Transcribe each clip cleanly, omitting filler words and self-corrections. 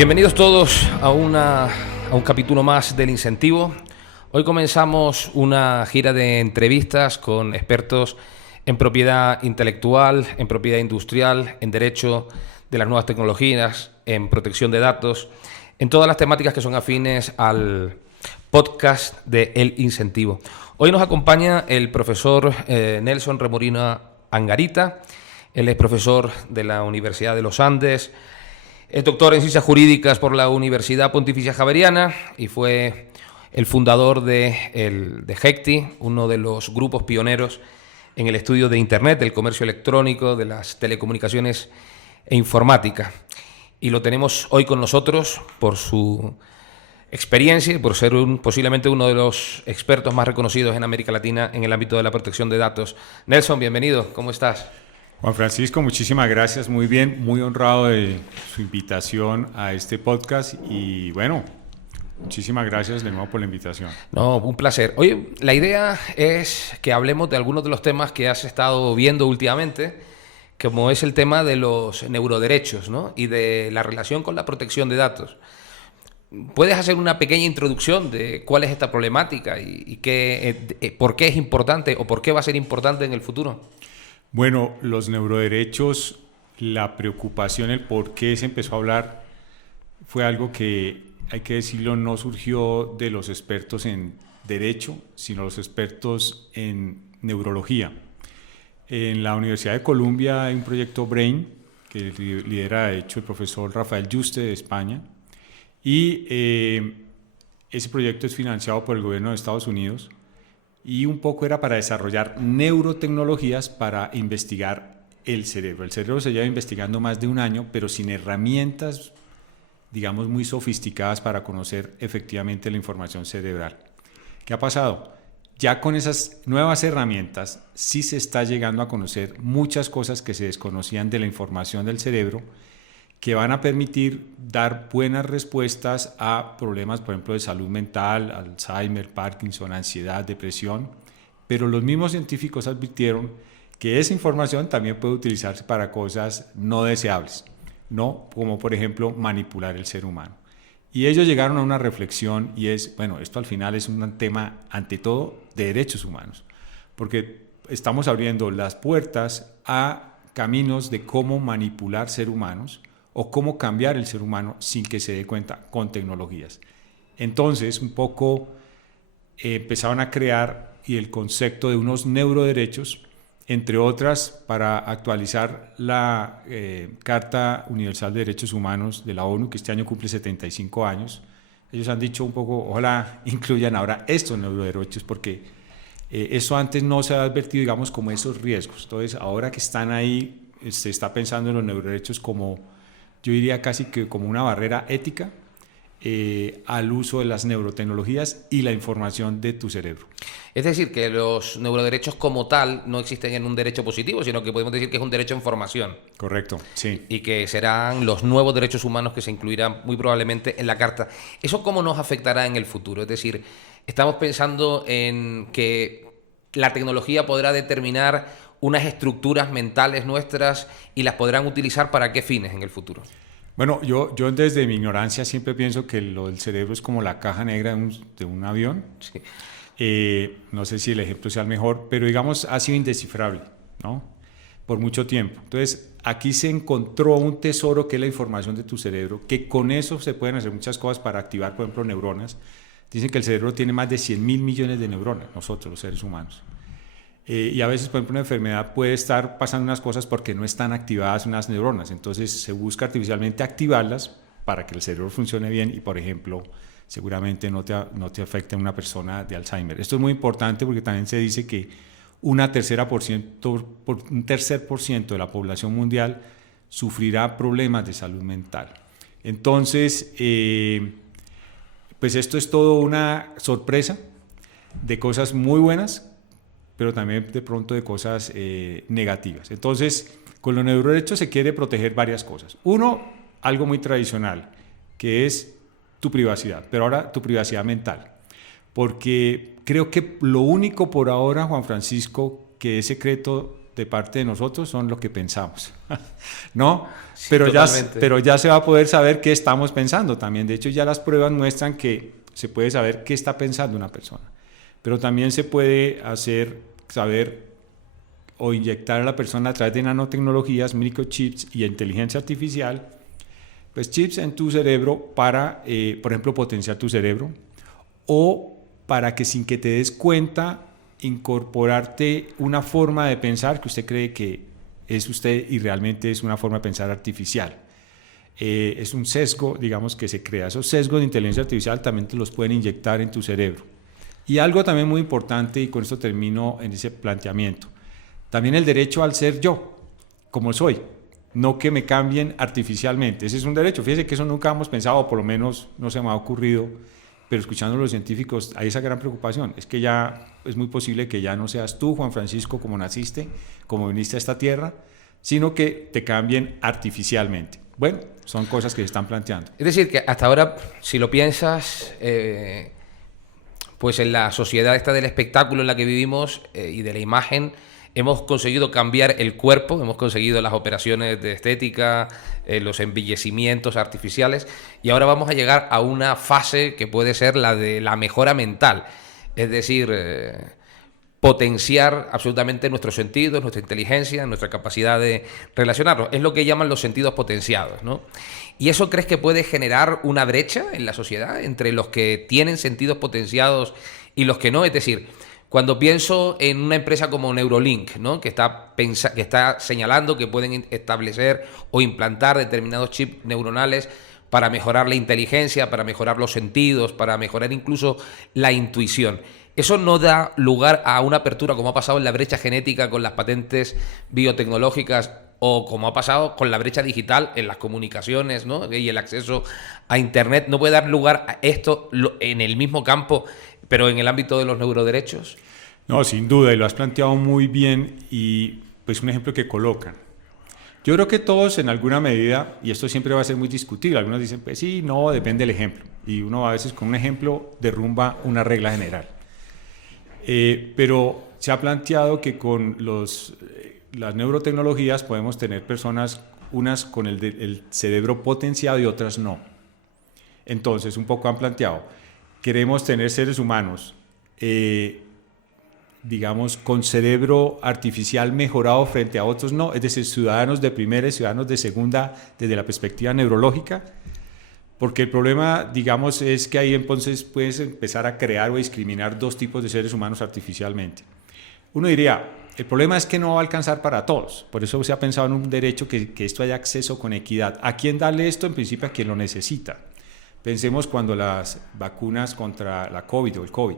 Bienvenidos todos a un capítulo más del Incentivo. Hoy comenzamos una gira de entrevistas con expertos en propiedad intelectual, en propiedad industrial, en derecho de las nuevas tecnologías, en protección de datos, en todas las temáticas que son afines al podcast de El Incentivo. Hoy nos acompaña el profesor Nelson Remorino Angarita. Él es profesor de la Universidad de los Andes, es doctor en Ciencias Jurídicas por la Universidad Pontificia Javeriana y fue el fundador de HECTI, uno de los grupos pioneros en el estudio de Internet, del comercio electrónico, de las telecomunicaciones e informática. Y lo tenemos hoy con nosotros por su experiencia y por ser posiblemente uno de los expertos más reconocidos en América Latina en el ámbito de la protección de datos. Nelson, bienvenido, ¿cómo estás? Juan Francisco, muchísimas gracias, muy bien, muy honrado de su invitación a este podcast y bueno, muchísimas gracias de nuevo por la invitación. No, un placer. Oye, la idea es que hablemos de algunos de los temas que has estado viendo últimamente, como es el tema de los neuroderechos, ¿no? Y de la relación con la protección de datos. ¿Puedes hacer una pequeña introducción de cuál es esta problemática y por qué es importante o por qué va a ser importante en el futuro? Bueno, los neuroderechos, la preocupación, el por qué se empezó a hablar, fue algo que, hay que decirlo, no surgió de los expertos en derecho, sino los expertos en neurología. En la Universidad de Columbia hay un proyecto BRAIN, que lidera de hecho el profesor Rafael Yuste de España, y ese proyecto es financiado por el gobierno de Estados Unidos, y un poco era para desarrollar neurotecnologías para investigar el cerebro. El cerebro se lleva investigando más de un año, pero sin herramientas, digamos, muy sofisticadas para conocer efectivamente la información cerebral. ¿Qué ha pasado? Ya con esas nuevas herramientas sí se está llegando a conocer muchas cosas que se desconocían de la información del cerebro, que van a permitir dar buenas respuestas a problemas, por ejemplo, de salud mental, Alzheimer, Parkinson, ansiedad, depresión, pero los mismos científicos advirtieron que esa información también puede utilizarse para cosas no deseables, ¿no? Como por ejemplo manipular el ser humano. Y ellos llegaron a una reflexión y es, bueno, esto al final es un tema ante todo de derechos humanos, porque estamos abriendo las puertas a caminos de cómo manipular seres humanos o cómo cambiar el ser humano sin que se dé cuenta con tecnologías. Entonces, un poco empezaron a crear y el concepto de unos neuroderechos, entre otras, para actualizar la Carta Universal de Derechos Humanos de la ONU, que este año cumple 75 años. Ellos han dicho un poco, ojalá incluyan ahora estos neuroderechos, porque eso antes no se ha advertido, digamos, como esos riesgos. Entonces, ahora que están ahí, se está pensando en los neuroderechos como, yo diría casi que como una barrera ética al uso de las neurotecnologías y la información de tu cerebro. Es decir, que los neuroderechos como tal no existen en un derecho positivo, sino que podemos decir que es un derecho en formación. Correcto, sí. Y que serán los nuevos derechos humanos que se incluirán muy probablemente en la Carta. ¿Eso cómo nos afectará en el futuro? Es decir, estamos pensando en que la tecnología podrá determinar unas estructuras mentales nuestras y las podrán utilizar para qué fines en el futuro. Bueno, yo desde mi ignorancia siempre pienso que lo del cerebro es como la caja negra de un avión. Sí. No sé si el ejemplo sea el mejor, pero digamos ha sido indescifrable, ¿no? Por mucho tiempo. Entonces, aquí se encontró un tesoro que es la información de tu cerebro, que con eso se pueden hacer muchas cosas para activar, por ejemplo, neuronas. Dicen que el cerebro tiene más de 100.000 millones de neuronas, nosotros los seres humanos. Y a veces, por ejemplo, una enfermedad puede estar pasando unas cosas porque no están activadas unas neuronas. Entonces se busca artificialmente activarlas para que el cerebro funcione bien y, por ejemplo, seguramente no te afecte a una persona de Alzheimer. Esto es muy importante porque también se dice que un tercer por ciento de la población mundial sufrirá problemas de salud mental. Entonces, pues esto es todo una sorpresa de cosas muy buenas, pero también de pronto de cosas negativas. Entonces, con los neuroderechos se quiere proteger varias cosas. Uno, algo muy tradicional, que es tu privacidad, pero ahora tu privacidad mental. Porque creo que lo único por ahora, Juan Francisco, que es secreto de parte de nosotros son lo que pensamos, ¿no? Sí, pero ya se va a poder saber qué estamos pensando también. De hecho, ya las pruebas muestran que se puede saber qué está pensando una persona, pero también se puede saber o inyectar a la persona a través de nanotecnologías, microchips y inteligencia artificial, pues chips en tu cerebro para, por ejemplo, potenciar tu cerebro, o para que sin que te des cuenta, incorporarte una forma de pensar que usted cree que es usted y realmente es una forma de pensar artificial. Es un sesgo, digamos, que se crea. Esos sesgos de inteligencia artificial también te los pueden inyectar en tu cerebro. Y algo también muy importante, y con esto termino en ese planteamiento, también el derecho al ser yo, como soy, no que me cambien artificialmente. Ese es un derecho. Fíjese que eso nunca hemos pensado, o por lo menos no se me ha ocurrido, pero escuchando a los científicos hay esa gran preocupación. Es que ya es muy posible que ya no seas tú, Juan Francisco, como naciste, como viniste a esta tierra, sino que te cambien artificialmente. Bueno, son cosas que se están planteando. Es decir, que hasta ahora, si lo piensas, pues en la sociedad esta del espectáculo en la que vivimos y de la imagen, hemos conseguido cambiar el cuerpo, hemos conseguido las operaciones de estética, los embellecimientos artificiales, y ahora vamos a llegar a una fase que puede ser la de la mejora mental, es decir, potenciar absolutamente nuestros sentidos, nuestra inteligencia, nuestra capacidad de relacionarnos. Es lo que llaman los sentidos potenciados, ¿no? ¿Y eso crees que puede generar una brecha en la sociedad entre los que tienen sentidos potenciados y los que no? Es decir, cuando pienso en una empresa como Neuralink, ¿no? que está señalando que pueden establecer o implantar determinados chips neuronales para mejorar la inteligencia, para mejorar los sentidos, para mejorar incluso la intuición. ¿Eso no da lugar a una apertura, como ha pasado en la brecha genética con las patentes biotecnológicas, o como ha pasado con la brecha digital en las comunicaciones, ¿no? y el acceso a Internet? ¿No puede dar lugar a esto en el mismo campo, pero en el ámbito de los neuroderechos? No, sin duda, y lo has planteado muy bien, y pues un ejemplo que colocan. Yo creo que todos en alguna medida, y esto siempre va a ser muy discutible, algunos dicen, pues sí, no, depende del ejemplo, y uno a veces con un ejemplo derrumba una regla general. Pero se ha planteado que con las neurotecnologías podemos tener personas, unas con el cerebro potenciado y otras no. Entonces, un poco han planteado, queremos tener seres humanos, digamos, con cerebro artificial mejorado frente a otros no, es decir, ciudadanos de primera y ciudadanos de segunda desde la perspectiva neurológica, porque el problema, digamos, es que ahí entonces puedes empezar a crear o discriminar dos tipos de seres humanos artificialmente. Uno diría, el problema es que no va a alcanzar para todos, por eso se ha pensado en un derecho que esto haya acceso con equidad. ¿A quién darle esto? En principio a quien lo necesita. Pensemos cuando las vacunas contra la COVID o el COVID.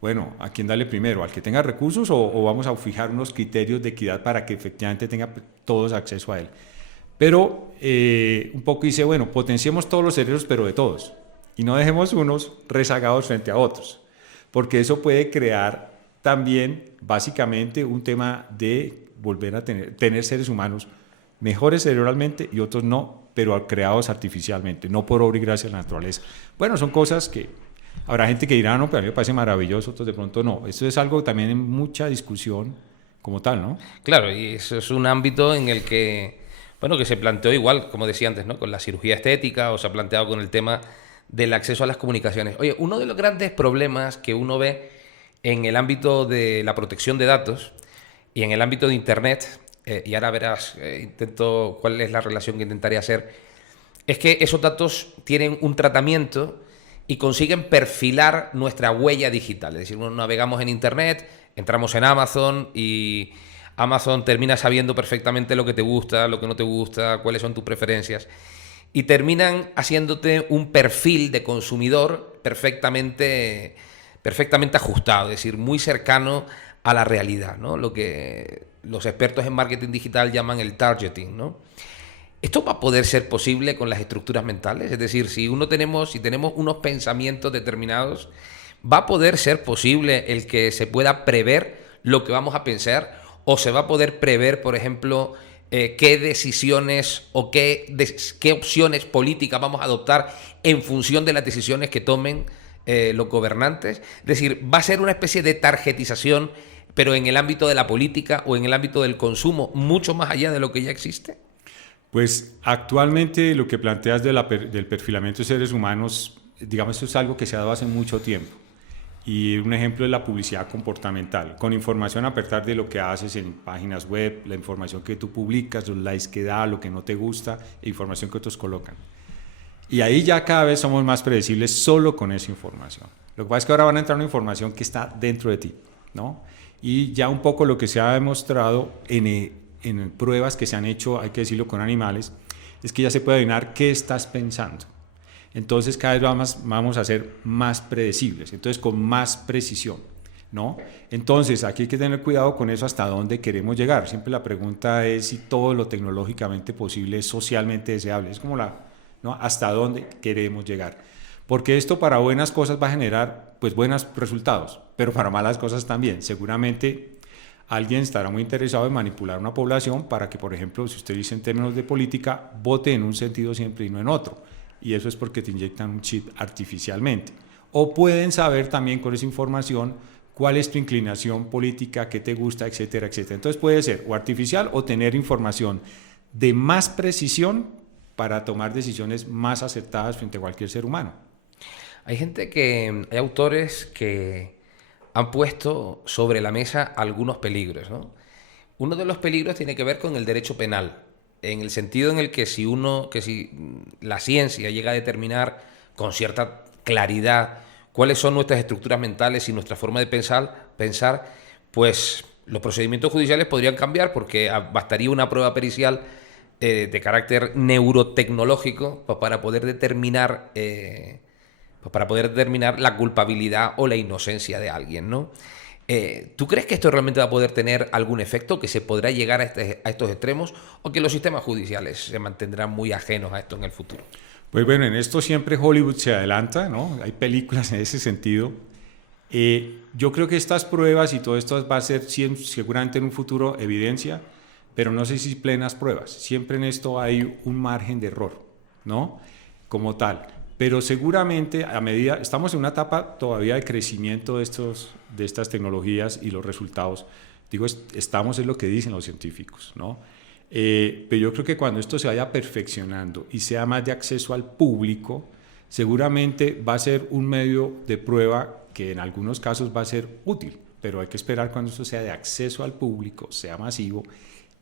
Bueno, ¿a quién darle primero? ¿Al que tenga recursos o vamos a fijar unos criterios de equidad para que efectivamente tenga todos acceso a él? Pero un poco dice, bueno, potenciemos todos los cerebros, pero de todos. Y no dejemos unos rezagados frente a otros. Porque eso puede crear también, básicamente, un tema de volver a tener seres humanos mejores cerebralmente y otros no, pero creados artificialmente, no por obra y gracia de la naturaleza. Bueno, son cosas que habrá gente que dirá, no, pero a mí me parece maravilloso, otros de pronto no. Esto es algo también en mucha discusión como tal, ¿no? Claro, y eso es un ámbito en el que, bueno, que se planteó igual, como decía antes, ¿no? Con la cirugía estética, o se ha planteado con el tema del acceso a las comunicaciones. Oye, uno de los grandes problemas que uno ve en el ámbito de la protección de datos y en el ámbito de Internet, y ahora verás, intento cuál es la relación que intentaré hacer, es que esos datos tienen un tratamiento y consiguen perfilar nuestra huella digital. Es decir, navegamos en Internet, entramos en Amazon y Amazon termina sabiendo perfectamente lo que te gusta, lo que no te gusta, cuáles son tus preferencias, y terminan haciéndote un perfil de consumidor perfectamente ajustado, es decir, muy cercano a la realidad, ¿no? Lo que los expertos en marketing digital llaman el targeting, ¿no? ¿Esto va a poder ser posible con las estructuras mentales? Es decir, si tenemos unos pensamientos determinados, ¿va a poder ser posible el que se pueda prever lo que vamos a pensar? ¿O se va a poder prever, por ejemplo, qué decisiones o qué opciones políticas vamos a adoptar en función de las decisiones que tomen los gobernantes? Es decir, ¿va a ser una especie de targetización pero en el ámbito de la política o en el ámbito del consumo, mucho más allá de lo que ya existe? Pues actualmente lo que planteas del perfilamiento de seres humanos, digamos, esto es algo que se ha dado hace mucho tiempo. Y un ejemplo es la publicidad comportamental, con información a partir de lo que haces en páginas web, la información que tú publicas, los likes que da, lo que no te gusta, e información que otros colocan. Y ahí ya cada vez somos más predecibles solo con esa información. Lo que pasa es que ahora van a entrar una información que está dentro de ti, ¿no? Y ya un poco lo que se ha demostrado en pruebas que se han hecho, hay que decirlo, con animales, es que ya se puede adivinar qué estás pensando. Entonces cada vez vamos a ser más predecibles, entonces con más precisión, ¿no? Entonces aquí hay que tener cuidado con eso, hasta dónde queremos llegar. Siempre la pregunta es si todo lo tecnológicamente posible es socialmente deseable, es como ¿no? Hasta dónde queremos llegar. Porque esto para buenas cosas va a generar pues buenos resultados, pero para malas cosas también. Seguramente alguien estará muy interesado en manipular una población para que, por ejemplo, si usted dice en términos de política, vote en un sentido siempre y no en otro. Y eso es porque te inyectan un chip artificialmente. O pueden saber también con esa información cuál es tu inclinación política, qué te gusta, etcétera, etcétera. Entonces puede ser o artificial o tener información de más precisión para tomar decisiones más acertadas frente a cualquier ser humano. Hay autores que han puesto sobre la mesa algunos peligros, ¿no? Uno de los peligros tiene que ver con el derecho penal, en el sentido en el que si la ciencia llega a determinar con cierta claridad cuáles son nuestras estructuras mentales y nuestra forma de pensar, pues los procedimientos judiciales podrían cambiar, porque bastaría una prueba pericial de carácter neurotecnológico pues, para poder determinar la culpabilidad o la inocencia de alguien, ¿no? ¿Tú crees que esto realmente va a poder tener algún efecto, que se podrá llegar a estos extremos, o que los sistemas judiciales se mantendrán muy ajenos a esto en el futuro? Pues bueno, en esto siempre Hollywood se adelanta, ¿no? Hay películas en ese sentido. Yo creo que estas pruebas y todo esto va a ser seguramente en un futuro evidencia, pero no sé si plenas pruebas. Siempre en esto hay un margen de error, ¿no? Como tal. Pero seguramente a medida, estamos en una etapa todavía de crecimiento de estas tecnologías y los resultados. Digo, estamos en lo que dicen los científicos, ¿no? Pero yo creo que cuando esto se vaya perfeccionando y sea más de acceso al público, seguramente va a ser un medio de prueba que en algunos casos va a ser útil, pero hay que esperar cuando esto sea de acceso al público, sea masivo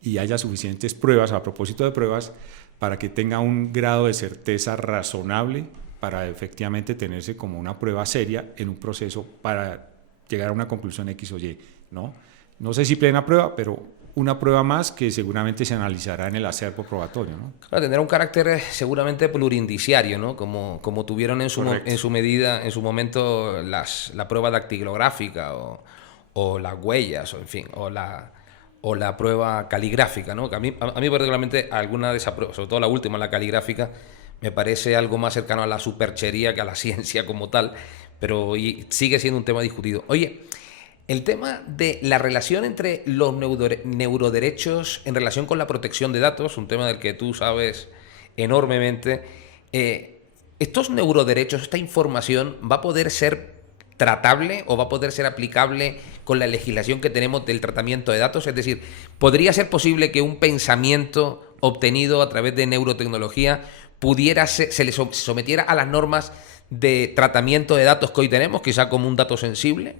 y haya suficientes pruebas, a propósito de pruebas, para que tenga un grado de certeza razonable para efectivamente tenerse como una prueba seria en un proceso para llegar a una conclusión X o Y, ¿no? No sé si plena prueba, pero una prueba más que seguramente se analizará en el acervo probatorio, ¿no? Claro, tendrá un carácter seguramente plurindiciario, ¿no? Como tuvieron en su momento la prueba dactilográfica o las huellas, o en fin, o la prueba caligráfica, ¿no? Que a mí particularmente alguna de esas pruebas, sobre todo la última, la caligráfica, me parece algo más cercano a la superchería que a la ciencia como tal, pero sigue siendo un tema discutido. Oye, el tema de la relación entre los neuroderechos en relación con la protección de datos, un tema del que tú sabes enormemente, ¿estos neuroderechos, esta información, va a poder ser tratable o va a poder ser aplicable con la legislación que tenemos del tratamiento de datos? Es decir, ¿podría ser posible que un pensamiento obtenido a través de neurotecnología se le sometiera a las normas de tratamiento de datos que hoy tenemos, quizá como un dato sensible?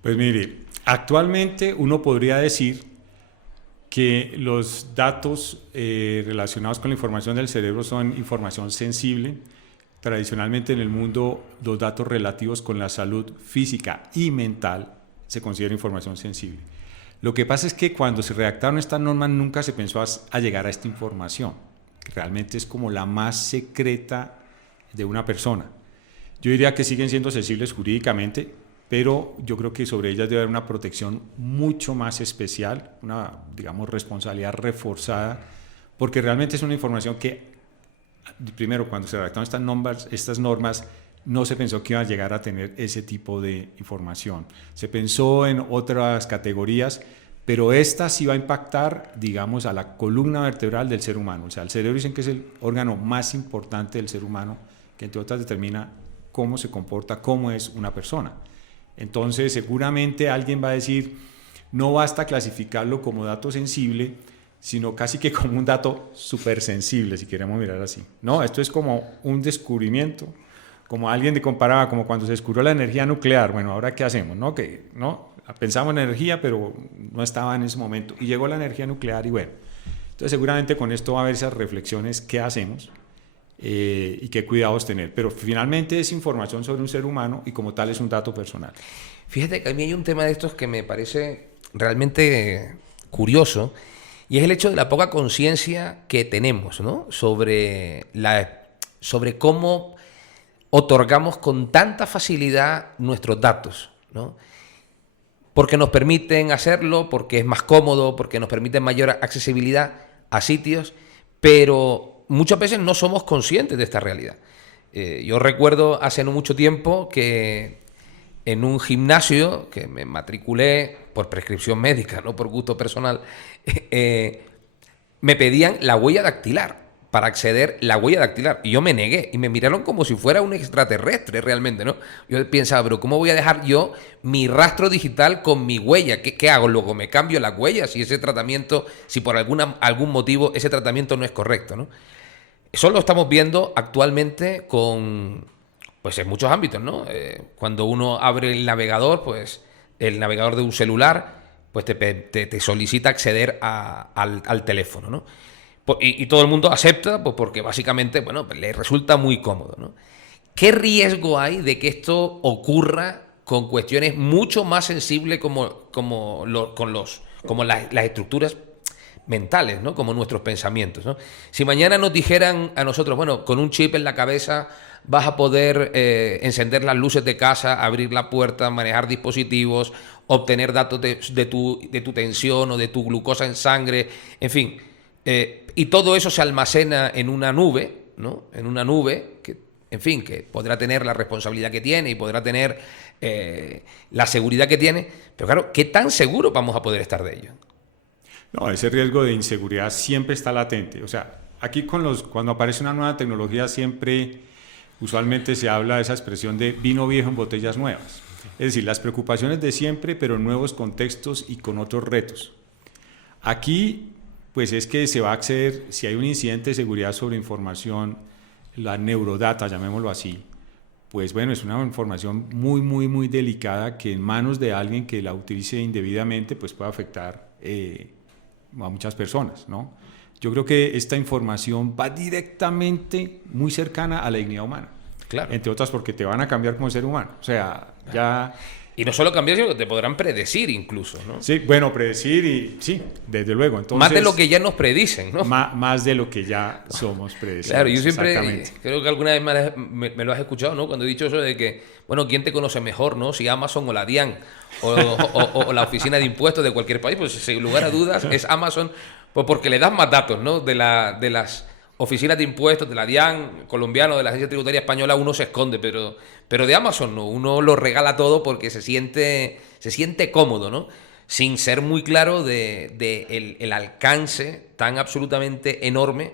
Pues mire, actualmente uno podría decir que los datos relacionados con la información del cerebro son información sensible. Tradicionalmente en el mundo, los datos relativos con la salud física y mental se consideran información sensible. Lo que pasa es que cuando se redactaron estas normas nunca se pensó a llegar a esta información, que realmente es como la más secreta de una persona. Yo diría que siguen siendo sensibles jurídicamente, pero yo creo que sobre ellas debe haber una protección mucho más especial, una, digamos, responsabilidad reforzada, porque realmente es una información que, primero, cuando se redactaron estas normas, no se pensó que iba a llegar a tener ese tipo de información. Se pensó en otras categorías, pero esta sí va a impactar, digamos, a la columna vertebral del ser humano. O sea, el cerebro dicen que es el órgano más importante del ser humano, que entre otras determina cómo se comporta, cómo es una persona. Entonces, seguramente alguien va a decir, no basta clasificarlo como dato sensible, sino casi que como un dato súper sensible, si queremos mirar así. No, esto es como un descubrimiento, como alguien comparaba, como cuando se descubrió la energía nuclear. Bueno, ¿ahora qué hacemos? ¿No? Que, ¿no? Pensamos en energía, pero no estaba en ese momento. Y llegó la energía nuclear y bueno. Entonces seguramente con esto va a haber esas reflexiones, ¿qué hacemos? Y qué cuidados tener. Pero finalmente es información sobre un ser humano y como tal es un dato personal. Fíjate que a mí hay un tema de estos que me parece realmente curioso, y es el hecho de la poca conciencia que tenemos, ¿no? sobre cómo otorgamos con tanta facilidad nuestros datos, ¿no? Porque nos permiten hacerlo, porque es más cómodo, porque nos permiten mayor accesibilidad a sitios, pero muchas veces no somos conscientes de esta realidad. Yo recuerdo hace no mucho tiempo que en un gimnasio que me matriculé por prescripción médica, no por gusto personal, me pedían la huella dactilar para acceder, la huella dactilar, y yo me negué y me miraron como si fuera un extraterrestre realmente, ¿no? Yo pensaba, pero ¿cómo voy a dejar yo mi rastro digital con mi huella? ¿Qué hago? Luego me cambio la huella si ese tratamiento, si por algún motivo ese tratamiento no es correcto, ¿no? Eso lo estamos viendo actualmente pues en muchos ámbitos, ¿no? Cuando uno abre el navegador, pues el navegador de un celular, pues te solicita acceder al teléfono, ¿no? Y todo el mundo acepta, pues porque básicamente, bueno, pues le resulta muy cómodo, ¿no? ¿Qué riesgo hay de que esto ocurra con cuestiones mucho más sensibles como las estructuras mentales, ¿no? Como nuestros pensamientos, ¿no? Si mañana nos dijeran a nosotros, bueno, con un chip en la cabeza vas a poder encender las luces de casa, abrir la puerta, manejar dispositivos, obtener datos de tu tensión o de tu glucosa en sangre, en fin, y todo eso se almacena en una nube, ¿no? En una nube que, en fin, que podrá tener la responsabilidad que tiene y podrá tener la seguridad que tiene, pero claro, ¿qué tan seguros vamos a poder estar de ello? No, ese riesgo de inseguridad siempre está latente. O sea, aquí cuando aparece una nueva tecnología usualmente se habla de esa expresión de vino viejo en botellas nuevas. Es decir, las preocupaciones de siempre, pero en nuevos contextos y con otros retos. Aquí, pues es que se va a acceder, si hay un incidente de seguridad sobre información, la neurodata, llamémoslo así, pues bueno, es una información muy, muy, muy delicada que en manos de alguien que la utilice indebidamente, pues puede afectar a muchas personas, ¿no? Yo creo que esta información va directamente muy cercana a la dignidad humana. Claro. Entre otras porque te van a cambiar como ser humano. O sea, ya... Y no solo cambiar, sino que te podrán predecir incluso, ¿no? Sí, bueno, predecir y... Sí, desde luego. Entonces, más de lo que ya nos predicen, ¿no? Más de lo que ya somos predecidos. Claro, yo siempre... Creo que alguna vez me lo has escuchado, ¿no? Cuando he dicho eso de que, bueno, ¿quién te conoce mejor, no? Si Amazon o la DIAN o la oficina de impuestos de cualquier país, pues sin lugar a dudas es Amazon, pues porque le das más datos, ¿no? De las oficinas de impuestos, de la DIAN colombiana, de la Agencia Tributaria Española, uno se esconde, pero de Amazon no, uno lo regala todo porque se siente cómodo, ¿no? Sin ser muy claro de el alcance tan absolutamente enorme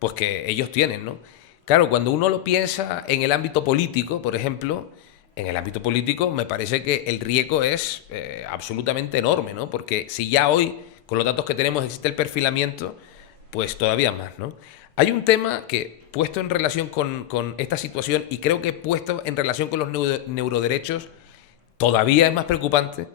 pues que ellos tienen, ¿no? Claro, cuando uno lo piensa en el ámbito político, por ejemplo, en el ámbito político me parece que el riesgo es absolutamente enorme, ¿no? Porque si ya hoy, con los datos que tenemos, existe el perfilamiento, pues todavía más, ¿no? Hay un tema que, puesto en relación con esta situación, y creo que puesto en relación con los neuroderechos, todavía es más preocupante,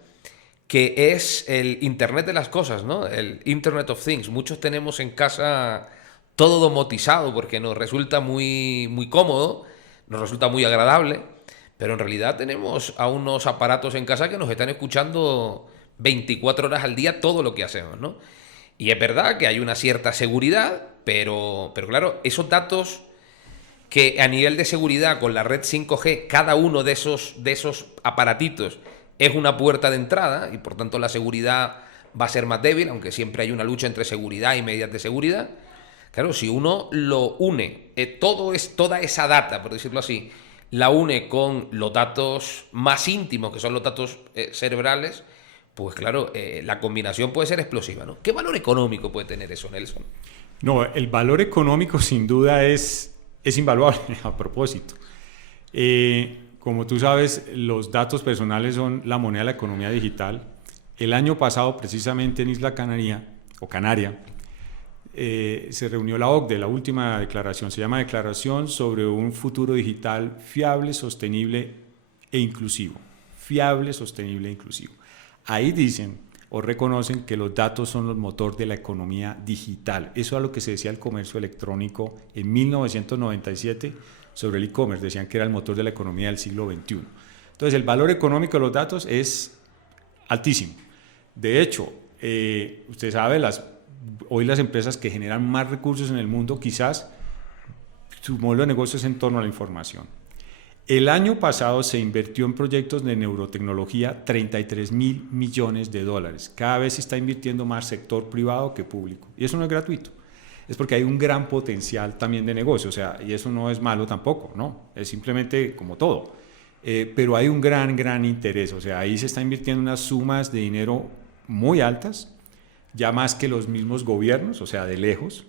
que es el Internet de las cosas, ¿no? El Internet of Things. Muchos tenemos en casa todo domotizado porque nos resulta muy, muy cómodo, nos resulta muy agradable, pero en realidad tenemos a unos aparatos en casa que nos están escuchando 24 horas al día todo lo que hacemos, ¿no? Y es verdad que hay una cierta seguridad, pero claro, esos datos que a nivel de seguridad con la red 5G, cada uno de esos aparatitos es una puerta de entrada y por tanto la seguridad va a ser más débil, aunque siempre hay una lucha entre seguridad y medidas de seguridad. Claro, si uno lo une, toda esa data, por decirlo así, la une con los datos más íntimos, que son los datos cerebrales, pues claro, la combinación puede ser explosiva, ¿no? ¿Qué valor económico puede tener eso, Nelson? No, el valor económico sin duda es invaluable, a propósito. Como tú sabes, los datos personales son la moneda de la economía digital El año pasado, precisamente en Isla Canaria, se reunió la OCDE, la última declaración, se llama Declaración sobre un futuro digital fiable, sostenible e inclusivo. Fiable, sostenible e inclusivo. Ahí dicen o reconocen que los datos son los motores de la economía digital. Eso es lo que se decía el comercio electrónico en 1997 sobre el e-commerce. Decían que era el motor de la economía del siglo XXI. Entonces, el valor económico de los datos es altísimo. De hecho, usted sabe, hoy las empresas que generan más recursos en el mundo, quizás su modelo de negocio es en torno a la información. El año pasado se invirtió en proyectos de neurotecnología 33.000 millones de dólares. Cada vez se está invirtiendo más sector privado que público. Y eso no es gratuito. Es porque hay un gran potencial también de negocio. O sea, y eso no es malo tampoco, ¿no? Es simplemente como todo. Pero hay un gran interés. O sea, ahí se está invirtiendo unas sumas de dinero muy altas, ya más que los mismos gobiernos, o sea, de lejos.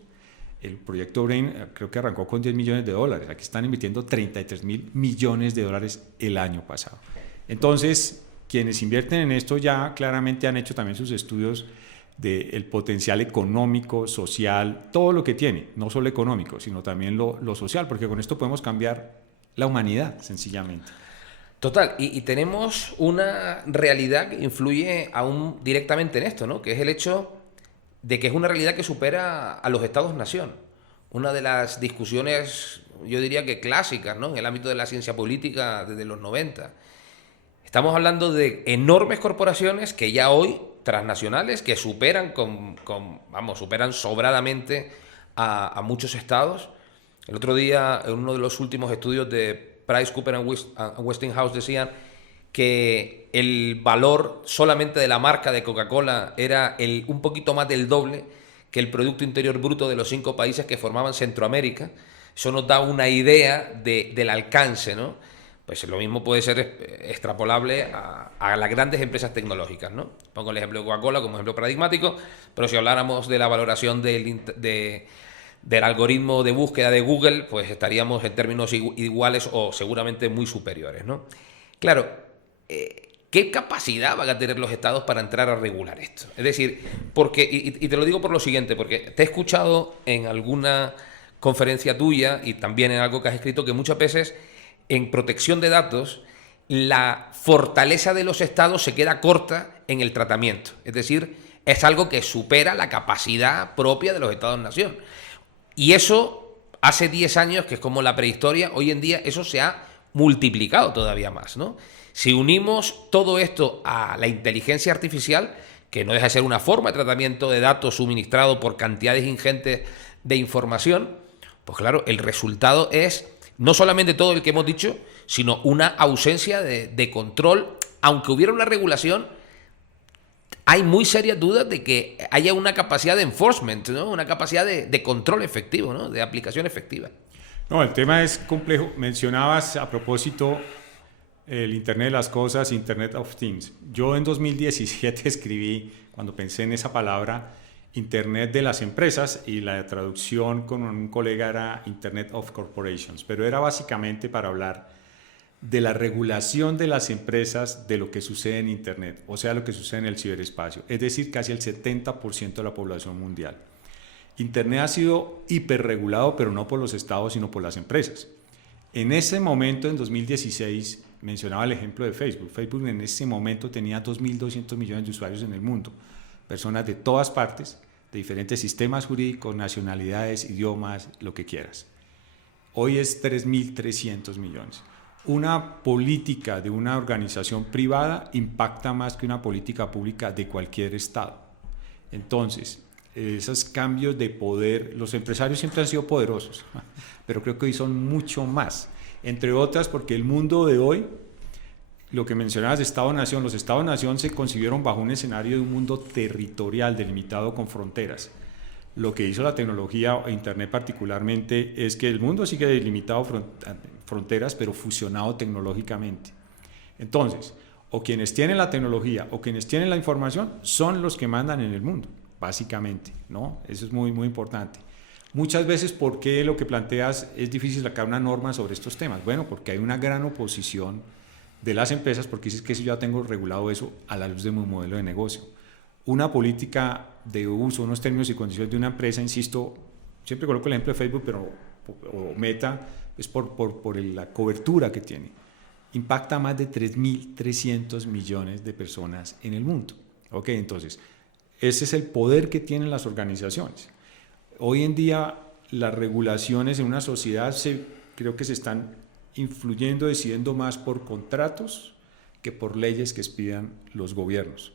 El proyecto Brain creo que arrancó con 10 millones de dólares. Aquí están invirtiendo 33.000 millones de dólares el año pasado. Entonces, quienes invierten en esto ya claramente han hecho también sus estudios del potencial económico, social, todo lo que tiene, no solo económico, sino también lo social, porque con esto podemos cambiar la humanidad, sencillamente. Total, y tenemos una realidad que influye aún directamente en esto, ¿no? Que es el hecho de que es una realidad que supera a los estados-nación. Una de las discusiones, yo diría que clásicas, ¿no? En el ámbito de la ciencia política desde los 90. Estamos hablando de enormes corporaciones que ya hoy, transnacionales, que superan superan sobradamente a muchos estados. El otro día, en uno de los últimos estudios de PricewaterhouseCoopers decían que el valor solamente de la marca de Coca-Cola era un poquito más del doble que el Producto Interior Bruto de los 5 países que formaban Centroamérica. Eso nos da una idea del alcance, ¿no? Pues lo mismo puede ser extrapolable a las grandes empresas tecnológicas, ¿no? Pongo el ejemplo de Coca-Cola como ejemplo paradigmático, pero si habláramos de la valoración del algoritmo de búsqueda de Google, pues estaríamos en términos iguales o seguramente muy superiores, ¿no? Claro, ¿qué capacidad van a tener los estados para entrar a regular esto? Es decir, y te lo digo por lo siguiente, porque te he escuchado en alguna conferencia tuya y también en algo que has escrito que muchas veces en protección de datos la fortaleza de los estados se queda corta en el tratamiento. Es decir, es algo que supera la capacidad propia de los estados-nación. Y eso hace 10 años, que es como la prehistoria, hoy en día eso se ha multiplicado todavía más, ¿no? Si unimos todo esto a la inteligencia artificial, que no deja de ser una forma de tratamiento de datos suministrado por cantidades ingentes de información, pues claro, el resultado es no solamente todo el que hemos dicho, sino una ausencia de control. Aunque hubiera una regulación, hay muy serias dudas de que haya una capacidad de enforcement, ¿no? Una capacidad de control efectivo, ¿no? De aplicación efectiva. No, el tema es complejo. Mencionabas a propósito el Internet de las Cosas, Internet of Things. Yo en 2017 escribí, cuando pensé en esa palabra, Internet de las empresas, y la traducción con un colega era Internet of Corporations, pero era básicamente para hablar de la regulación de las empresas de lo que sucede en Internet, o sea, lo que sucede en el ciberespacio, es decir, casi el 70% de la población mundial. Internet ha sido hiperregulado, pero no por los estados, sino por las empresas. En ese momento, en 2016, mencionaba el ejemplo de Facebook. Facebook en ese momento tenía 2.200 millones de usuarios en el mundo, personas de todas partes, de diferentes sistemas jurídicos, nacionalidades, idiomas, lo que quieras. Hoy es 3.300 millones. Una política de una organización privada impacta más que una política pública de cualquier estado. Entonces, esos cambios de poder, los empresarios siempre han sido poderosos, pero creo que hoy son mucho más, entre otras porque el mundo de hoy, lo que mencionabas de Estado-Nación, los Estados-Nación se concibieron bajo un escenario de un mundo territorial delimitado con fronteras. Lo que hizo la tecnología e Internet particularmente es que el mundo sigue delimitado fronteras, pero fusionado tecnológicamente. Entonces, o quienes tienen la tecnología o quienes tienen la información son los que mandan en el mundo, básicamente, ¿no? Eso es muy, muy importante. Muchas veces, ¿por qué lo que planteas es difícil sacar una norma sobre estos temas? Bueno, porque hay una gran oposición de las empresas, porque dices que eso ya tengo regulado eso a la luz de mi modelo de negocio. Una política de uso, unos términos y condiciones de una empresa, insisto, siempre coloco el ejemplo de Facebook, pero o Meta, es por la cobertura que tiene. Impacta a más de 3.300 millones de personas en el mundo. ¿Ok? Entonces, ese es el poder que tienen las organizaciones. Hoy en día, las regulaciones en una sociedad creo que se están influyendo, decidiendo más por contratos que por leyes que expidan los gobiernos.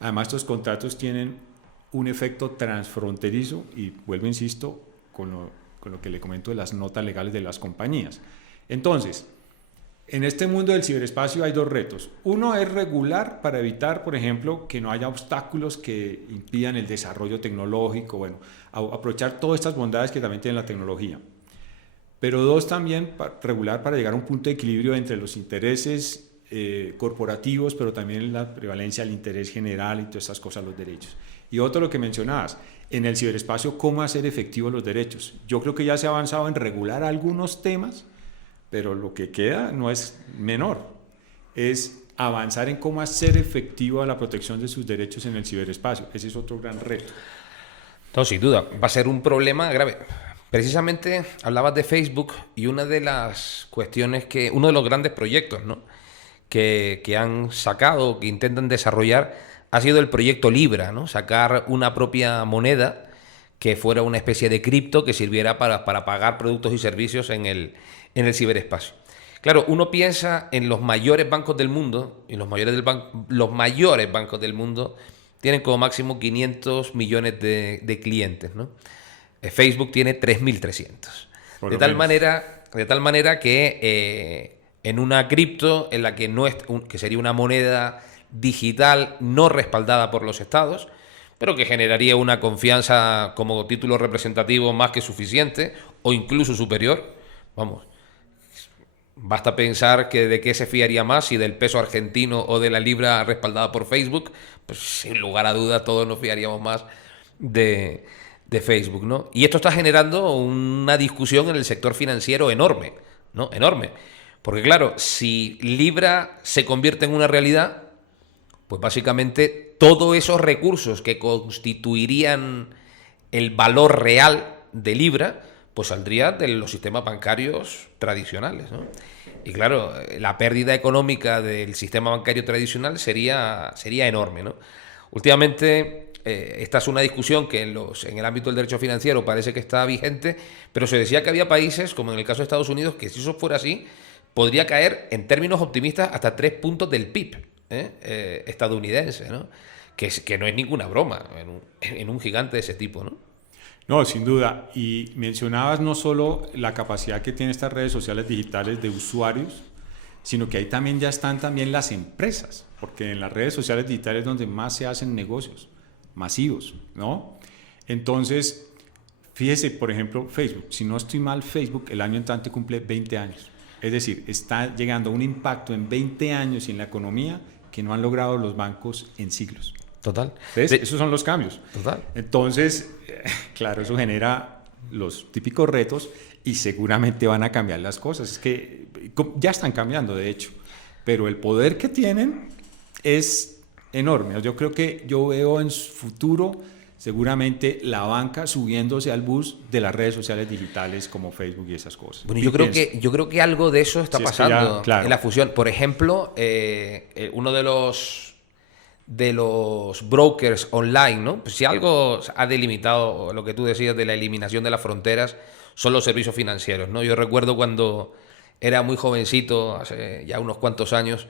Además, estos contratos tienen un efecto transfronterizo y vuelvo, insisto, con lo que le comento de las notas legales de las compañías. Entonces, en este mundo del ciberespacio hay dos retos. Uno es regular para evitar, por ejemplo, que no haya obstáculos que impidan el desarrollo tecnológico, bueno, aprovechar todas estas bondades que también tiene la tecnología. Pero dos, también regular para llegar a un punto de equilibrio entre los intereses corporativos, pero también la prevalencia del interés general y todas estas cosas, los derechos. Y otro, lo que mencionabas, en el ciberespacio, cómo hacer efectivos los derechos. Yo creo que ya se ha avanzado en regular algunos temas, pero lo que queda no es menor, es avanzar en cómo hacer efectiva la protección de sus derechos en el ciberespacio. Ese es otro gran reto. No, sin duda, va a ser un problema grave. Precisamente hablabas de Facebook y una de las cuestiones uno de los grandes proyectos, ¿no?, que han sacado, que intentan desarrollar, ha sido el proyecto Libra, ¿no? Sacar una propia moneda que fuera una especie de cripto que sirviera para pagar productos y servicios en el ciberespacio. Claro, uno piensa en los mayores bancos del mundo, y los mayores bancos del mundo tienen como máximo 500 millones de clientes, ¿no? Facebook tiene 3.300. De tal manera que en una cripto en la que que sería una moneda digital no respaldada por los estados, pero que generaría una confianza como título representativo más que suficiente o incluso superior. Vamos, basta pensar que de qué se fiaría más, si del peso argentino o de la libra respaldada por Facebook. Pues sin lugar a dudas todos nos fiaríamos más de Facebook, ¿no? Y esto está generando una discusión en el sector financiero enorme, ¿no? Enorme. Porque claro, si Libra se convierte en una realidad, pues básicamente todos esos recursos que constituirían el valor real de Libra, pues saldrían de los sistemas bancarios tradicionales, ¿no? Y claro, la pérdida económica del sistema bancario tradicional sería enorme, ¿no? Últimamente, esta es una discusión que en el ámbito del derecho financiero parece que está vigente, pero se decía que había países, como en el caso de Estados Unidos, que si eso fuera así, podría caer, en términos optimistas, hasta 3 puntos del PIB estadounidense, ¿no? Que no es ninguna broma en un gigante de ese tipo, ¿no? No, sin duda. Y mencionabas no solo la capacidad que tienen estas redes sociales digitales de usuarios, sino que ahí también ya están también las empresas, porque en las redes sociales digitales es donde más se hacen negocios masivos, ¿no? Entonces, fíjese, por ejemplo, Facebook. Si no estoy mal, Facebook el año entrante cumple 20 años. Es decir, está llegando a un impacto en 20 años en la economía que no han logrado los bancos en siglos. Total. ¿Ves? Esos son los cambios. Total. Entonces, claro, eso genera los típicos retos y seguramente van a cambiar las cosas. Es que ya están cambiando, de hecho, pero el poder que tienen es enorme. Yo veo en su futuro seguramente la banca subiéndose al bus de las redes sociales digitales como Facebook y esas cosas. Bueno, yo creo que algo de eso está pasando en la fusión. Por ejemplo, uno de los brokers online, ¿no? Pues si algo ha delimitado lo que tú decías de la eliminación de las fronteras, son los servicios financieros, ¿no? Yo recuerdo cuando era muy jovencito, hace ya unos cuantos años,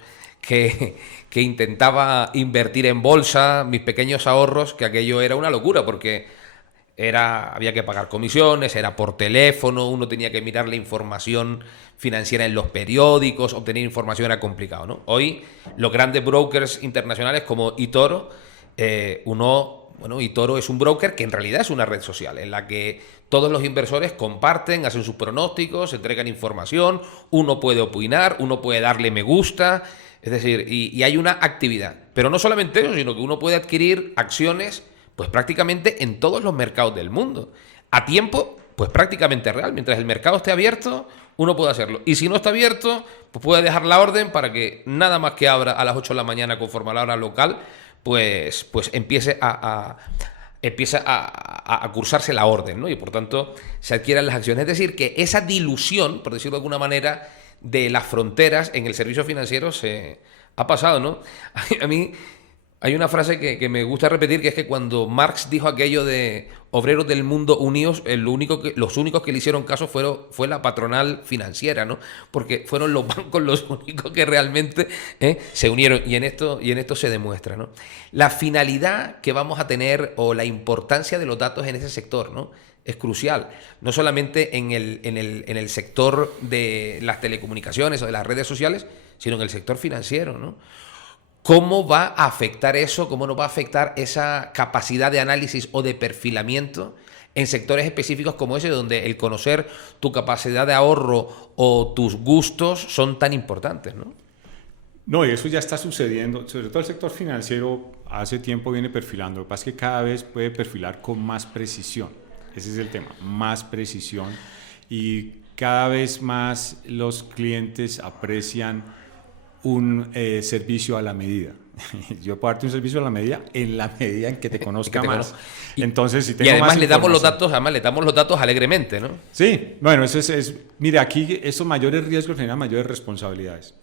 que intentaba invertir en bolsa mis pequeños ahorros, que aquello era una locura, porque había que pagar comisiones, era por teléfono, uno tenía que mirar la información financiera en los periódicos, obtener información era complicado, ¿no? Hoy los grandes brokers internacionales como eToro, eToro es un broker que en realidad es una red social en la que todos los inversores comparten, hacen sus pronósticos, entregan información, uno puede opinar, uno puede darle me gusta, es decir, y hay una actividad. Pero no solamente eso, sino que uno puede adquirir acciones pues prácticamente en todos los mercados del mundo, a tiempo pues prácticamente real. Mientras el mercado esté abierto, uno puede hacerlo. Y si no está abierto, pues puede dejar la orden para que nada más que abra a las 8 de la mañana conforme a la hora local, pues empiece a cursarse la orden, ¿no? Y por tanto se adquieran las acciones. Es decir, que esa dilución, por decirlo de alguna manera, de las fronteras en el servicio financiero se ha pasado, ¿no? A mí hay una frase que me gusta repetir, que es que cuando Marx dijo aquello de obreros del mundo unidos, los únicos que le hicieron caso fue la patronal financiera, ¿no? Porque fueron los bancos los únicos que realmente se unieron, y en esto se demuestra, ¿no? La finalidad que vamos a tener o la importancia de los datos en ese sector, ¿no? Es crucial, no solamente en el sector de las telecomunicaciones o de las redes sociales, sino en el sector financiero, ¿no? ¿Cómo va a afectar eso? ¿Cómo nos va a afectar esa capacidad de análisis o de perfilamiento en sectores específicos como ese, donde el conocer tu capacidad de ahorro o tus gustos son tan importantes, ¿no? No, y eso ya está sucediendo, sobre todo el sector financiero hace tiempo viene perfilando, lo que pasa es que cada vez puede perfilar con más precisión, ese es el tema, más precisión, y cada vez más los clientes aprecian un servicio a la medida. Yo puedo darte un servicio a la medida en la medida en que te conozca más. Entonces, si tengo y además más le damos los datos alegremente, ¿no? Sí, bueno, mira, aquí estos mayores riesgos generan mayores responsabilidades.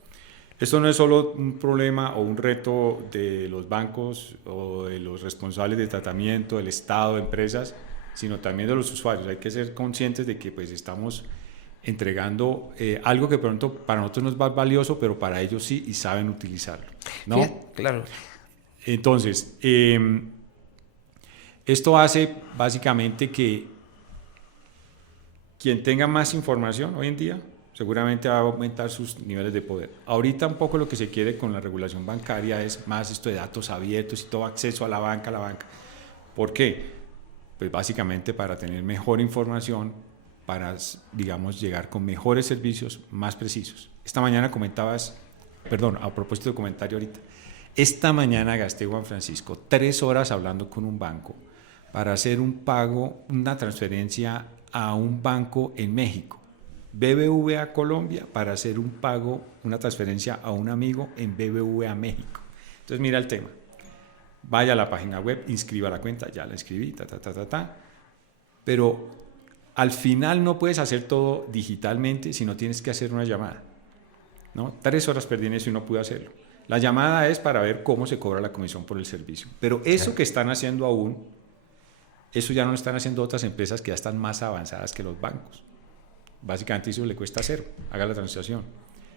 Esto no es solo un problema o un reto de los bancos o de los responsables de tratamiento, del Estado, de empresas, sino también de los usuarios. Hay que ser conscientes de que pues estamos entregando algo que pronto para nosotros no es más valioso, pero para ellos sí, y saben utilizarlo, ¿no? Sí, claro. Entonces, esto hace básicamente que quien tenga más información hoy en día seguramente va a aumentar sus niveles de poder. Ahorita un poco lo que se quiere con la regulación bancaria es más esto de datos abiertos y todo acceso a la banca. ¿Por qué? Pues básicamente para tener mejor información, para, digamos, llegar con mejores servicios más precisos. Esta mañana a propósito de comentario ahorita, esta mañana gasté, Juan Francisco, 3 horas hablando con un banco para hacer un pago, una transferencia a un banco en México, BBVA Colombia, para hacer un pago, una transferencia a un amigo en BBVA México. Entonces mira el tema, vaya a la página web, inscriba la cuenta, ya la inscribí, pero al final no puedes hacer todo digitalmente si no tienes que hacer una llamada, ¿no? 3 horas perdí en eso y no pude hacerlo. La llamada es para ver cómo se cobra la comisión por el servicio. Pero eso que están haciendo aún, eso ya no lo están haciendo otras empresas que ya están más avanzadas que los bancos. Básicamente eso le cuesta cero, haga la transacción,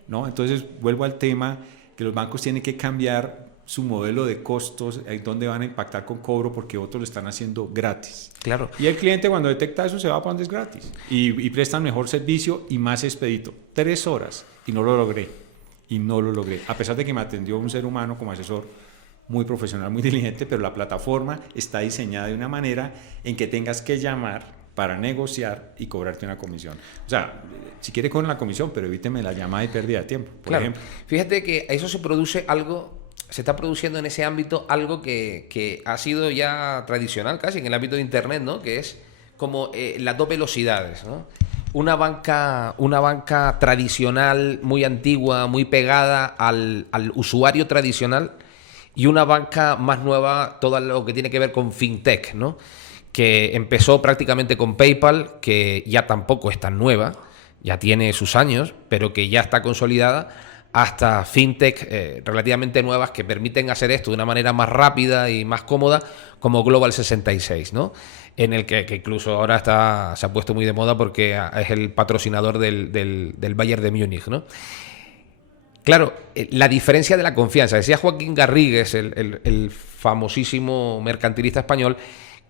¿no? Entonces vuelvo al tema que los bancos tienen que cambiar su modelo de costos, donde van a impactar con cobro porque otros lo están haciendo gratis. Claro. Y el cliente cuando detecta eso se va para donde es gratis y prestan mejor servicio y más expedito. 3 horas y no lo logré. A pesar de que me atendió un ser humano como asesor muy profesional, muy diligente, pero la plataforma está diseñada de una manera en que tengas que llamar para negociar y cobrarte una comisión. O sea, si quiere cobrar la comisión, pero evíteme la llamada y pérdida de tiempo, por ejemplo. Fíjate que a eso se está produciendo en ese ámbito algo que ha sido ya tradicional casi en el ámbito de Internet, ¿no? Que es como las dos velocidades, ¿no? Una banca tradicional, muy antigua, muy pegada al usuario tradicional, y una banca más nueva, todo lo que tiene que ver con fintech, ¿no? Que empezó prácticamente con PayPal, que ya tampoco es tan nueva, ya tiene sus años, pero que ya está consolidada, hasta fintech relativamente nuevas que permiten hacer esto de una manera más rápida y más cómoda, como Global 66, ¿no? En el que incluso ahora se ha puesto muy de moda porque es el patrocinador del Bayern de Múnich, ¿no? Claro, la diferencia de la confianza. Decía Joaquín Garrigues, el famosísimo mercantilista español,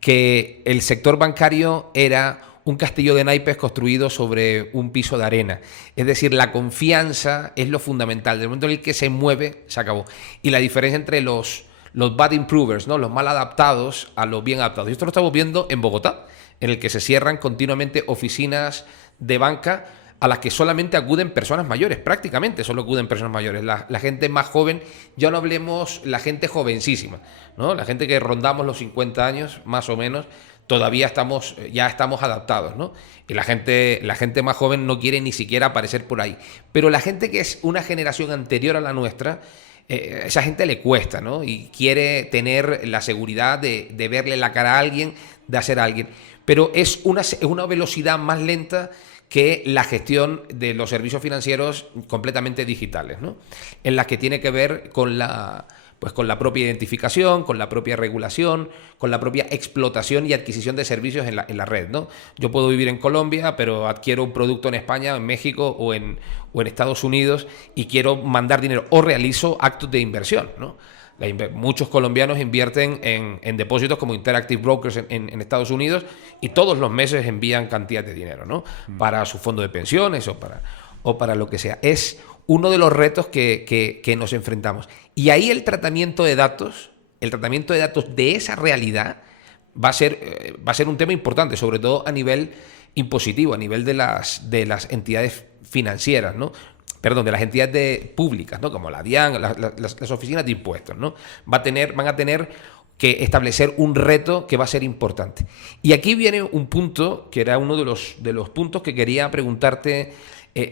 que el sector bancario era un castillo de naipes construido sobre un piso de arena. Es decir, la confianza es lo fundamental. Del momento en el que se mueve, se acabó. Y la diferencia entre los bad improvers, ¿no? Los mal adaptados a los bien adaptados. Y esto lo estamos viendo en Bogotá, en el que se cierran continuamente oficinas de banca a las que solamente acuden personas mayores, prácticamente solo acuden personas mayores. La gente más joven, ya no hablemos la gente jovencísima, ¿no? La gente que rondamos los 50 años, más o menos, todavía ya estamos adaptados, ¿no? Y la gente más joven no quiere ni siquiera aparecer por ahí. Pero la gente que es una generación anterior a la nuestra, esa gente le cuesta, ¿no? Y quiere tener la seguridad de verle la cara a alguien, de hacer a alguien. Pero es una velocidad más lenta que la gestión de los servicios financieros completamente digitales, ¿no? En las que tiene que ver con la propia identificación, con la propia regulación, con la propia explotación y adquisición de servicios en la red, ¿no? Yo puedo vivir en Colombia, pero adquiero un producto en España, en México o en Estados Unidos y quiero mandar dinero o realizo actos de inversión, ¿no? Muchos colombianos invierten en depósitos como Interactive Brokers en Estados Unidos y todos los meses envían cantidad de dinero, ¿no? Para su fondo de pensiones o para lo que sea. Es uno de los retos que nos enfrentamos. Y ahí el tratamiento de datos de esa realidad va a ser un tema importante, sobre todo a nivel impositivo, a nivel de las entidades financieras, ¿no? Perdón, de las entidades públicas, ¿no? Como la DIAN, las oficinas de impuestos, ¿no? Van a tener que establecer un reto que va a ser importante. Y aquí viene un punto, que era uno de los puntos que quería preguntarte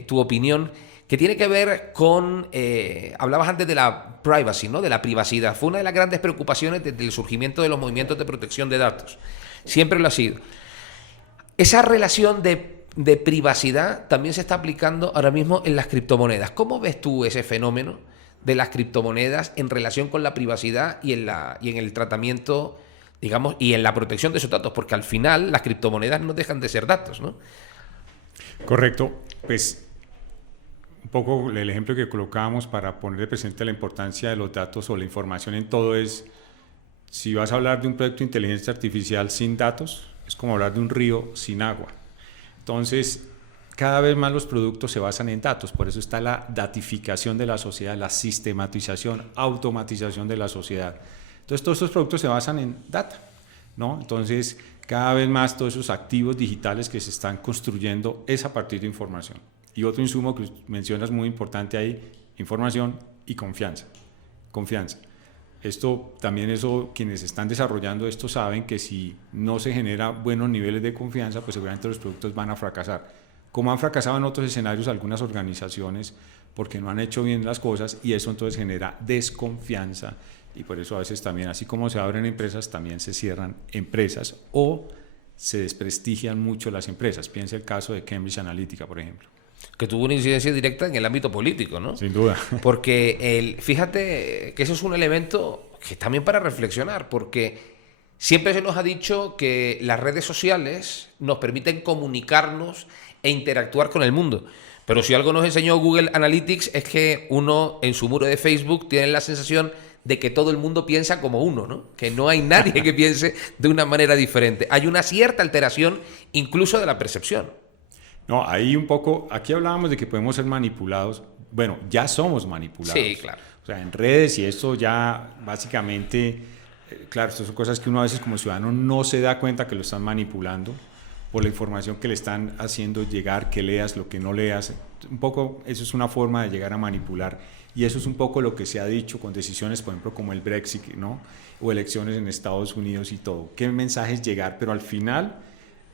tu opinión, que tiene que ver con, hablabas antes de la privacy, ¿no? De la privacidad. Fue una de las grandes preocupaciones desde el surgimiento de los movimientos de protección de datos. Siempre lo ha sido. Esa relación de privacidad también se está aplicando ahora mismo en las criptomonedas. ¿Cómo ves tú ese fenómeno de las criptomonedas en relación con la privacidad y en el tratamiento, digamos, y en la protección de esos datos? Porque al final las criptomonedas no dejan de ser datos, ¿no? Correcto. Pues un poco el ejemplo que colocábamos para poner presente la importancia de los datos o la información en todo es, si vas a hablar de un proyecto de inteligencia artificial sin datos, es como hablar de un río sin agua. Entonces, cada vez más los productos se basan en datos, por eso está la datificación de la sociedad, la sistematización, automatización de la sociedad. Entonces, todos estos productos se basan en data, ¿no? Entonces, cada vez más todos esos activos digitales que se están construyendo es a partir de información. Y otro insumo que mencionas muy importante ahí, información y confianza. Confianza. Esto también, quienes están desarrollando esto saben que si no se genera buenos niveles de confianza, pues seguramente los productos van a fracasar. Como han fracasado en otros escenarios algunas organizaciones porque no han hecho bien las cosas, y eso entonces genera desconfianza, y por eso a veces también, así como se abren empresas, también se cierran empresas o se desprestigian mucho las empresas. Piensa el caso de Cambridge Analytica, por ejemplo. Que tuvo una incidencia directa en el ámbito político, ¿no? Sin duda. Porque fíjate que eso es un elemento que también para reflexionar, porque siempre se nos ha dicho que las redes sociales nos permiten comunicarnos e interactuar con el mundo. Pero si algo nos enseñó Google Analytics es que uno en su muro de Facebook tiene la sensación de que todo el mundo piensa como uno, ¿no? Que no hay nadie que piense de una manera diferente. Hay una cierta alteración incluso de la percepción. No, ahí un poco, aquí hablábamos de que podemos ser manipulados. Bueno, ya somos manipulados. Sí, claro. O sea, en redes y esto ya básicamente, claro, estas son cosas que uno a veces como ciudadano no se da cuenta que lo están manipulando por la información que le están haciendo llegar, que leas, lo que no leas. Un poco eso es una forma de llegar a manipular, y eso es un poco lo que se ha dicho con decisiones, por ejemplo, como el Brexit, ¿no? O elecciones en Estados Unidos y todo. ¿Qué mensajes llegar? Pero al final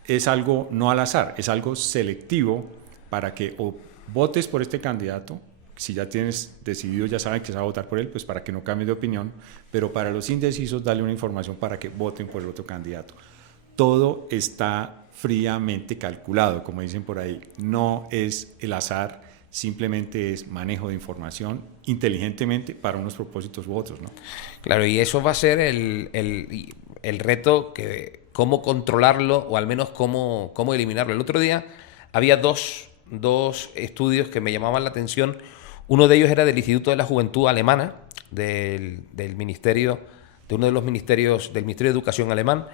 es algo no al azar, es algo selectivo para que o votes por este candidato, si ya tienes decidido, ya saben que se va a votar por él, pues para que no cambie de opinión, pero para los indecisos dale una información para que voten por el otro candidato. Todo está fríamente calculado, como dicen por ahí, no es el azar, simplemente es manejo de información inteligentemente para unos propósitos u otros, ¿no? Claro, y eso va a ser el reto, que cómo controlarlo o al menos cómo eliminarlo. El otro día había dos estudios que me llamaban la atención. Uno de ellos era del Instituto de la Juventud Alemana, del ministerio, de uno de los ministerios, del Ministerio de Educación alemán,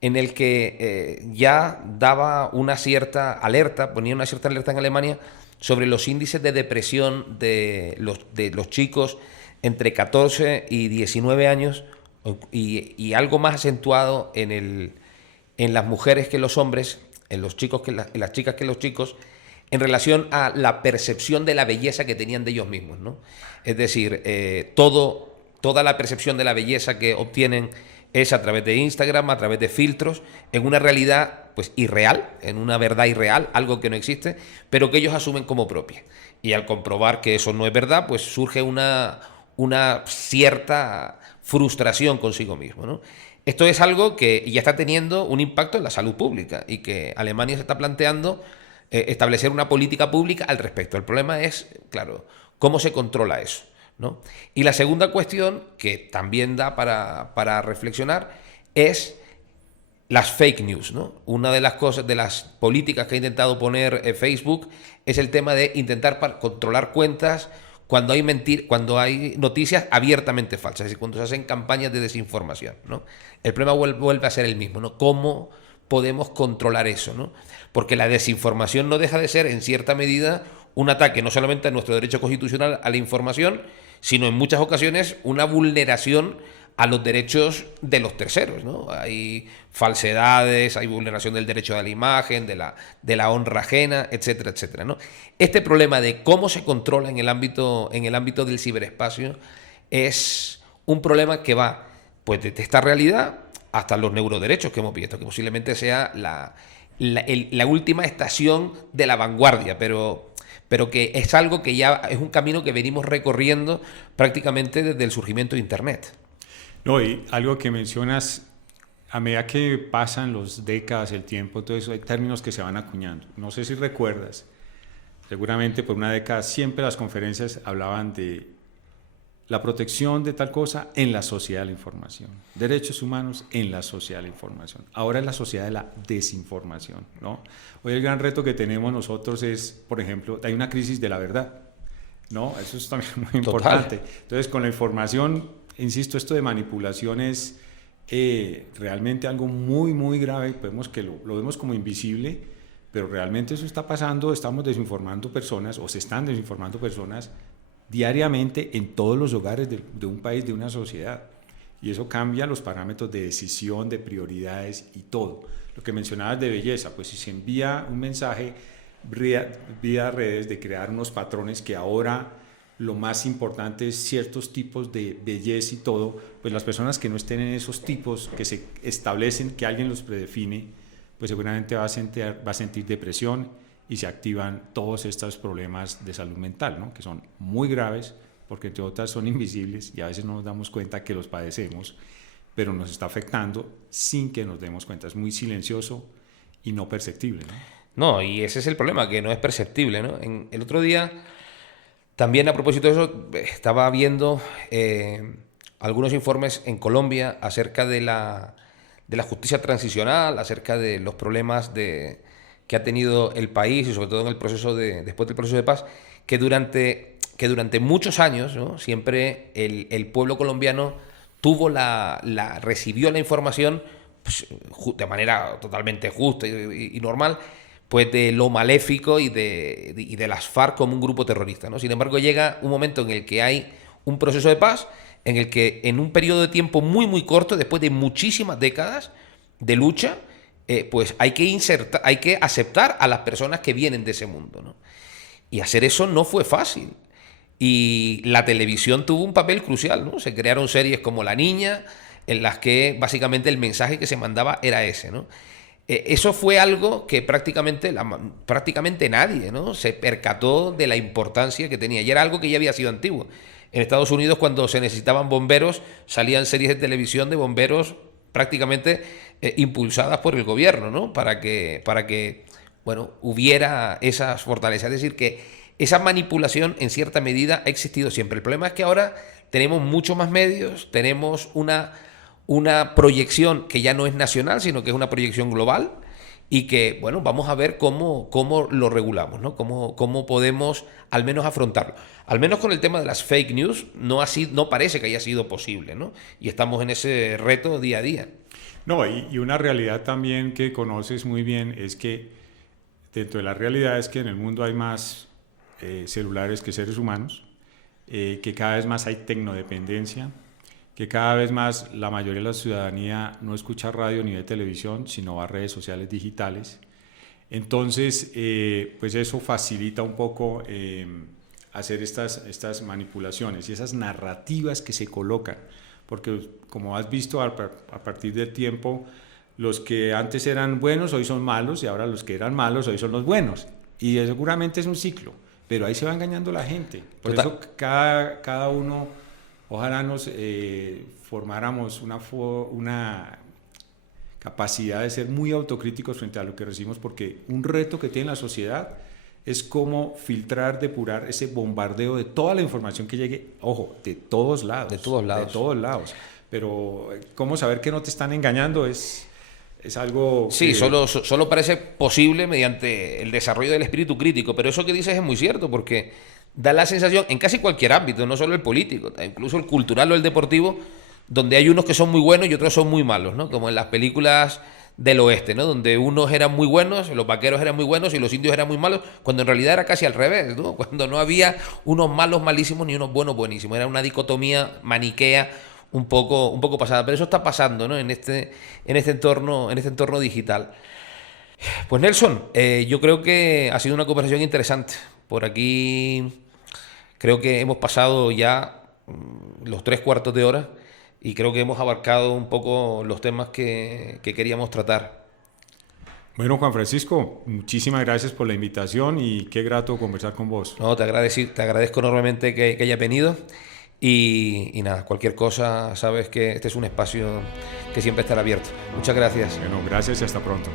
en el que ya daba una cierta alerta, ponía una cierta alerta en Alemania sobre los índices de depresión de los chicos entre 14 y 19 años, y algo más acentuado en las mujeres que en los hombres, en los chicos en las chicas que en los chicos, en relación a la percepción de la belleza que tenían de ellos mismos, ¿no? Es decir, toda la percepción de la belleza que obtienen es a través de Instagram, a través de filtros, en una realidad pues irreal, en una verdad irreal, algo que no existe, pero que ellos asumen como propia. Y al comprobar que eso no es verdad, pues surge una cierta frustración consigo mismo, ¿no? Esto es algo que ya está teniendo un impacto en la salud pública y que Alemania se está planteando establecer una política pública al respecto. El problema es, claro, cómo se controla eso, ¿no? Y la segunda cuestión, que también da para reflexionar, es las fake news, ¿no? Una de las cosas, de las políticas que ha intentado poner Facebook es el tema de intentar controlar cuentas cuando hay noticias abiertamente falsas, es decir, cuando se hacen campañas de desinformación, ¿no? El problema vuelve a ser el mismo, ¿no? ¿Cómo podemos controlar eso, ¿no? Porque la desinformación no deja de ser, en cierta medida, un ataque no solamente a nuestro derecho constitucional a la información, sino en muchas ocasiones una vulneración a los derechos de los terceros, ¿no? Hay falsedades, hay vulneración del derecho a la imagen, de la honra ajena, etcétera, etcétera, ¿no? Este problema de cómo se controla en el ámbito del ciberespacio es un problema que va pues desde esta realidad hasta los neuroderechos que hemos visto, que posiblemente sea la última estación de la vanguardia, pero que es algo que ya es un camino que venimos recorriendo prácticamente desde el surgimiento de Internet. No, y algo que mencionas, a medida que pasan las décadas, el tiempo, todo eso, hay términos que se van acuñando. No sé si recuerdas, seguramente por una década siempre las conferencias hablaban de la protección de tal cosa en la sociedad de la información, derechos humanos en la sociedad de la información. Ahora es la sociedad de la desinformación, ¿no? Hoy el gran reto que tenemos nosotros es, por ejemplo, hay una crisis de la verdad, ¿no? Eso es también muy importante. Total. Entonces, con la información, insisto, esto de manipulación es realmente algo muy, muy grave. Vemos que lo vemos como invisible, pero realmente eso está pasando. Estamos desinformando personas, o se están desinformando personas diariamente en todos los hogares de un país, de una sociedad. Y eso cambia los parámetros de decisión, de prioridades y todo. Lo que mencionabas de belleza, pues si se envía un mensaje vía redes de crear unos patrones que ahora lo más importante es ciertos tipos de belleza y todo, pues las personas que no estén en esos tipos que se establecen, que alguien los predefine, pues seguramente va a sentir depresión y se activan todos estos problemas de salud mental, ¿no? Que son muy graves porque entre otras son invisibles y a veces no nos damos cuenta que los padecemos, pero nos está afectando sin que nos demos cuenta. Es muy silencioso y no perceptible, ¿no? No, y ese es el problema, que no es perceptible, ¿no? El otro día, también a propósito de eso, estaba viendo algunos informes en Colombia acerca de la justicia transicional, acerca de los problemas que ha tenido el país y sobre todo en el proceso después del proceso de paz, que durante muchos años, ¿no? Siempre el pueblo colombiano recibió la información pues, de manera totalmente justa y normal, pues de lo maléfico y de las FARC como un grupo terrorista, ¿no? Sin embargo, llega un momento en el que hay un proceso de paz, en el que en un periodo de tiempo muy, muy corto, después de muchísimas décadas de lucha, pues hay que aceptar a las personas que vienen de ese mundo, ¿no? Y hacer eso no fue fácil. Y la televisión tuvo un papel crucial, ¿no? Se crearon series como La Niña, en las que básicamente el mensaje que se mandaba era ese, ¿no? Eso fue algo que prácticamente nadie, ¿no? Se percató de la importancia que tenía. Y era algo que ya había sido antiguo. En Estados Unidos, cuando se necesitaban bomberos, salían series de televisión de bomberos prácticamente impulsadas por el gobierno, ¿no? Para que bueno, hubiera esas fortalezas. Es decir, que esa manipulación en cierta medida ha existido siempre. El problema es que ahora tenemos muchos más medios, tenemos una proyección que ya no es nacional, sino que es una proyección global y que, bueno, vamos a ver cómo lo regulamos, ¿no? Cómo podemos al menos afrontarlo. Al menos con el tema de las fake news no parece que haya sido posible, ¿no? Y estamos en ese reto día a día. No, y una realidad también que conoces muy bien es que dentro de la realidad es que en el mundo hay más celulares que seres humanos, que cada vez más hay tecnodependencia, que cada vez más la mayoría de la ciudadanía no escucha radio ni ve televisión, sino va a redes sociales digitales. Entonces, pues eso facilita un poco hacer estas manipulaciones y esas narrativas que se colocan. porque como has visto a partir del tiempo, los que antes eran buenos hoy son malos y ahora los que eran malos hoy son los buenos. Y seguramente es un ciclo, pero ahí se va engañando la gente. Por eso cada uno, ojalá nos formáramos una capacidad de ser muy autocríticos frente a lo que recibimos, porque un reto que tiene la sociedad es cómo filtrar, depurar ese bombardeo de toda la información que llegue, ojo, de todos lados. De todos lados. De todos lados. Pero cómo saber que no te están engañando es algo... Sí, que... solo parece posible mediante el desarrollo del espíritu crítico, pero eso que dices es muy cierto, porque da la sensación, en casi cualquier ámbito, no solo el político, incluso el cultural o el deportivo, donde hay unos que son muy buenos y otros son muy malos, ¿no? Como en las películas del oeste, ¿no? Donde unos eran muy buenos, los vaqueros eran muy buenos y los indios eran muy malos, cuando en realidad era casi al revés, ¿no? Cuando no había unos malos malísimos ni unos buenos buenísimos, era una dicotomía maniquea un poco pasada, pero eso está pasando, ¿no? en este entorno digital. Pues Nelson, yo creo que ha sido una conversación interesante. Por aquí creo que hemos pasado ya los 3/4 de hora y creo que hemos abarcado un poco los temas que queríamos tratar. Bueno, Juan Francisco, muchísimas gracias por la invitación y qué grato conversar con vos. No, te agradezco enormemente que hayas venido. Y nada, cualquier cosa, sabes que este es un espacio que siempre estará abierto. Muchas gracias. Bueno, gracias y hasta pronto.